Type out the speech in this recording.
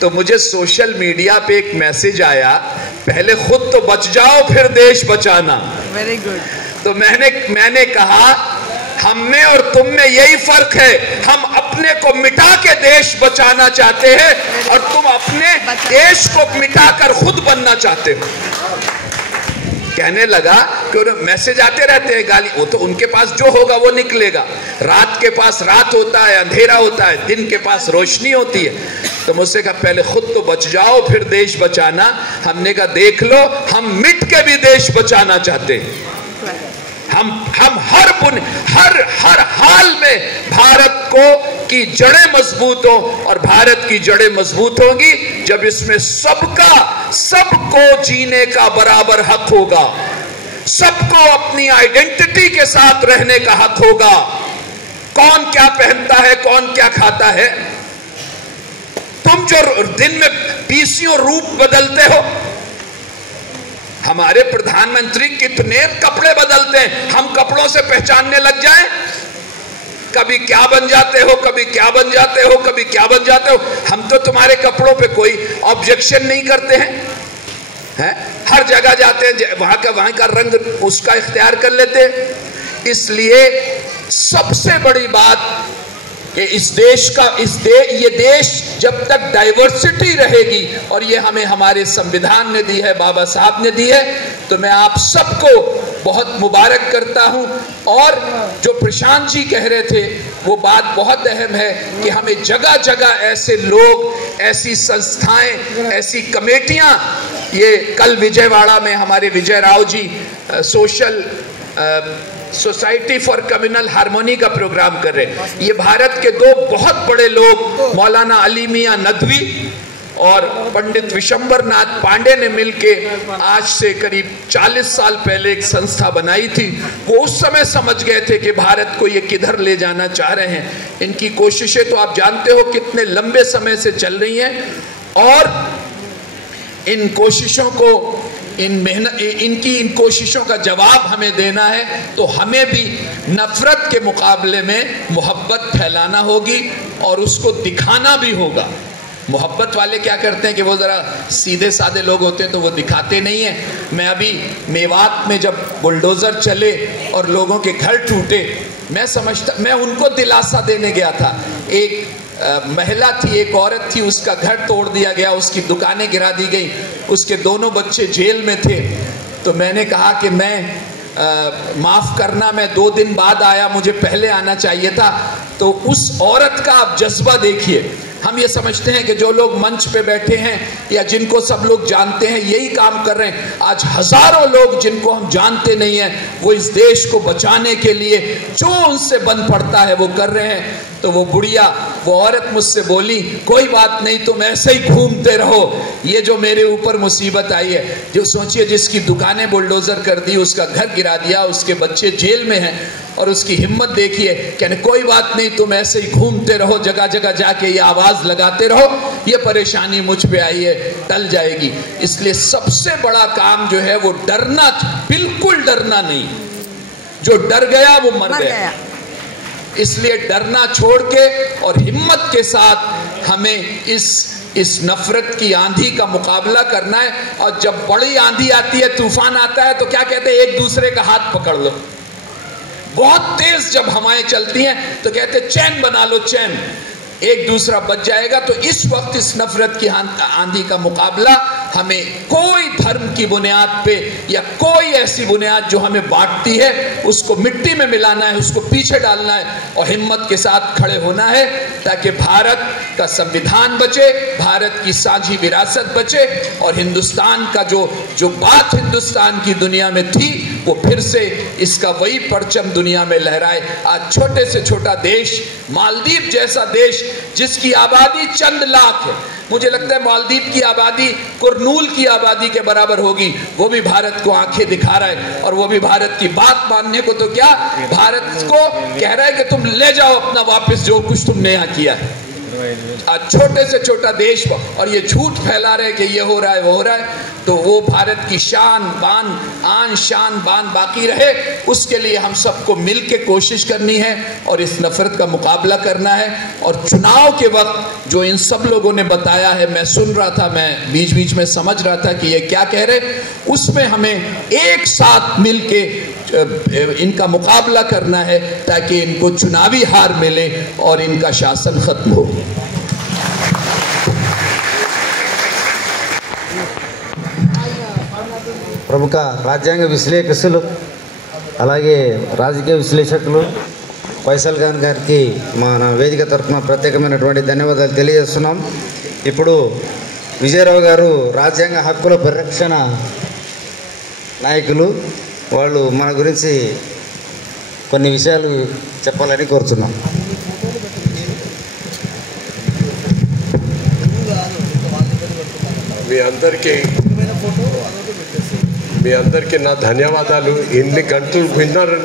तो मुझे social media पे एक मैसेज आया, पहले खुद तो बच जाओ फिर देश बचाना। Very good. तो मैंने कहा हम में और तुम में यही फर्क है, हम अपने को मिटा के देश बचाना चाहते हैं और तुम अपने देश को मिटाकर खुद बनना चाहते हो। कहने लगा कि मैसेज आते रहते हैं गाली, वो तो उनके पास जो होगा वो निकलेगा। रात के पास रात होता है, अंधेरा होता है, दिन के पास रोशनी होती है। तो मुझसे कहा पहले खुद तो बच जाओ फिर देश बचाना। हमने कहा देख लो, हम मिट के भी देश बचाना चाहते हैं। हम हर हाल में भारत की जड़ें मजबूत हो, और भारत की जड़ें मजबूत होंगी जब इसमें सबको जीने का बराबर हक होगा, सबको अपनी आइडेंटिटी के साथ रहने का हक होगा। कौन क्या पहनता है, कौन क्या खाता है, तुम जो दिन में 20 रूप बदलते हो, हमारे प्रधानमंत्री कितने कपड़े बदलते हैं, हम कपड़ों से पहचानने लग जाएं। कभी क्या बन जाते हो, कभी क्या बन जाते हो, कभी क्या बन जाते हो। हम तो तुम्हारे कपड़ों पे कोई ऑब्जेक्शन नहीं करते हैं, हर जगह जाते हैं, वहां का रंग उसका इख्तियार कर लेते हैं। इसलिए सबसे बड़ी बात कि ये देश जब तक डाइवर्सिटी रहेगी, और ये हमें हमारे संविधान ने दी है, बाबा साहब ने दी है, तो मैं आप सबको बहुत मुबारक करता हूं। और जो प्रशांत जी कह रहे थे वो बात बहुत अहम है कि हमें जगह जगह ऐसे लोग, ऐसी संस्थाएं, ऐसी कमेटियां, ये कल विजयवाड़ा में हमारे विजय Rao ji society for communal harmony का प्रोग्राम कर रहे हैं। ये भारत के दो बहुत बड़े लोग, मौलाना अली मियां नदवी और पंडित विशंबर नाथ पांडे ने मिलके आज से करीब 40 साल पहले एक संस्था बनाई थी। वो उस समय समझ गए थे कि भारत को ये किधर ले जाना चाह रहे हैं। इनकी कोशिशें तो आप जानते हो कितने लंबे समय से चल रही हैं, और इन कोशिशों को, इन कोशिशों का जवाब हमें देना है। तो हमें भी नफरत के मुकाबले में मोहब्बत फैलाना होगी और उसको दिखाना भी होगा। मोहब्बत वाले क्या करते हैं कि वो ज़रा सीधे साधे लोग होते हैं तो वो दिखाते नहीं हैं। मैं अभी मेवात में जब बुलडोज़र चले और लोगों के घर टूटे, मैं उनको दिलासा देने गया था। एक महिला थी, एक औरत थी, उसका घर तोड़ दिया गया, उसकी दुकानें गिरा दी गई, उसके दोनों बच्चे जेल में थे। तो मैंने कहा कि माफ़ करना, मैं 2 दिन बाद आया, मुझे पहले आना चाहिए था। तो उस औरत का आप जज्बा देखिए। हम ये समझते हैं कि जो लोग मंच पे बैठे हैं या जिनको सब लोग जानते हैं यही काम कर रहे हैं। आज हजारों लोग जिनको हम जानते नहीं हैं, वो इस देश को बचाने के लिए जो उनसे बन पड़ता है वो कर रहे हैं। तो वो बुढ़िया, वो औरत मुझसे बोली, कोई बात नहीं, तुम ऐसे ही घूमते रहो, ये जो मेरे ऊपर मुसीबत आई है, जो सोचिए जिसकी दुकानें बुलडोजर कर दी, उसका घर गिरा दिया, उसके बच्चे जेल में हैं, और उसकी हिम्मत देखिए, कहने कोई बात नहीं, तुम ऐसे ही घूमते रहो, जगह जगह जाके ये आवाज लगाते रहो, ये परेशानी मुझ पे आई है, टल जाएगी। इसलिए सबसे बड़ा काम जो है वो डरना, बिल्कुल डरना नहीं। जो डर गया वो मर गया। इसलिए डरना छोड़ के और हिम्मत के साथ हमें इस नफरत की आंधी का मुकाबला करना है। और जब बड़ी आंधी आती है, तूफान आता है, तो क्या कहते हैं, एक दूसरे का हाथ पकड़ लो। बहुत तेज जब हवाएं चलती हैं तो कहते हैं चैन बना लो, चैन, एक दूसरा बच जाएगा। तो इस वक्त इस नफरत की आंधी का मुकाबला हमें कोई धर्म की बुनियाद पे या कोई ऐसी बुनियाद जो हमें बांटती है उसको मिट्टी में मिलाना है, उसको पीछे डालना है और हिम्मत के साथ खड़े होना है, ताकि भारत का संविधान बचे, भारत की साझी विरासत बचे, और हिंदुस्तान का जो बात हिंदुस्तान की दुनिया में थी वो फिर से इसका वही परचम दुनिया में लहराए। आज छोटे से छोटा देश, मालदीव जैसा देश जिसकी आबादी चंद लाख है, मुझे लगता है मालदीव की आबादी कुरनूल की आबादी के बराबर होगी, वो भी भारत को आंखें दिखा रहा है, और वो भी भारत की बात मानने को तो क्या, भारत को कह रहा है कि तुम ले जाओ अपना वापस जो कुछ तुमने यहाँ किया है। छोटे से छोटा देश और ये झूठ फैला रहे कि ये हो रहा है वो हो रहा है, तो वो भारत की शान बान बाकी रहे, उसके लिए हम सबको मिल के कोशिश करनी है और इस नफरत का मुकाबला करना है। और चुनाव के वक्त जो इन सब लोगों ने बताया है, मैं सुन रहा था, मैं बीच बीच में समझ रहा था कि ये क्या कह रहे, उसमें हमें एक साथ मिल के इनका मुकाबला करना है ताकि इनको चुनावी हार मिले और इनका शासन खत्म हो। ప్రముఖ రాజ్యాంగ విశ్లేషకులు అలాగే రాజకీయ విశ్లేషకులు ఫైసల్ ఖాన్ గారికి మన వేదిక తరఫున ప్రత్యేకమైనటువంటి ధన్యవాదాలు తెలియజేస్తున్నాం। ఇప్పుడు విజయరావు గారు రాజ్యాంగ హక్కుల పరిరక్షణ నాయకులు, వాళ్ళు మన గురించి కొన్ని విషయాలు చెప్పాలని కోరుతున్నాం। మీ అందరికీ నా ధన్యవాదాలు। ఇన్ని గంటలు విన్నారు।